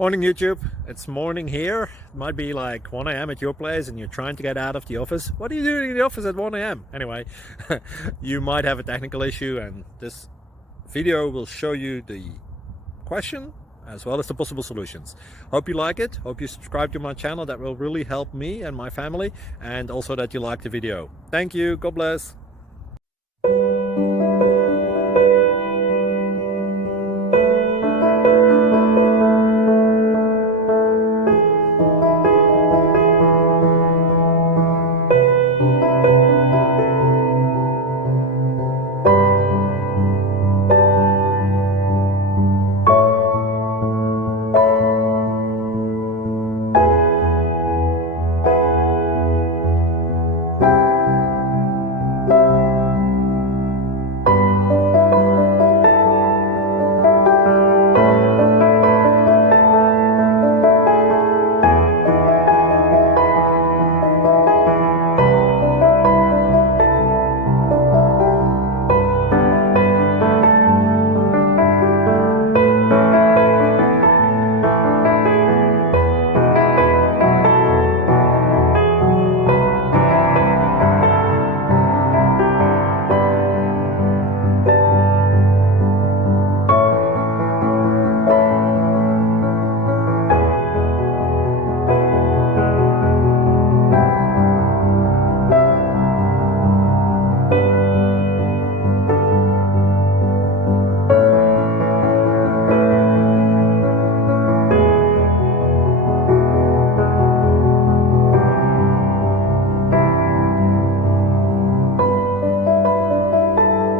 Morning YouTube, it's morning here. It might be like 1 a.m. at your place and you're trying to get out of the office. What are you doing in the office at 1 a.m.? Anyway, you might have a technical issue and this video will show you the question as well as the possible solutions. Hope you like it, hope you subscribe to my channel. That will really help me and my family, and also that you like the video. Thank you, God bless.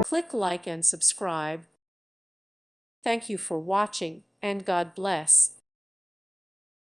Click like and subscribe. Thank you for watching, and God bless.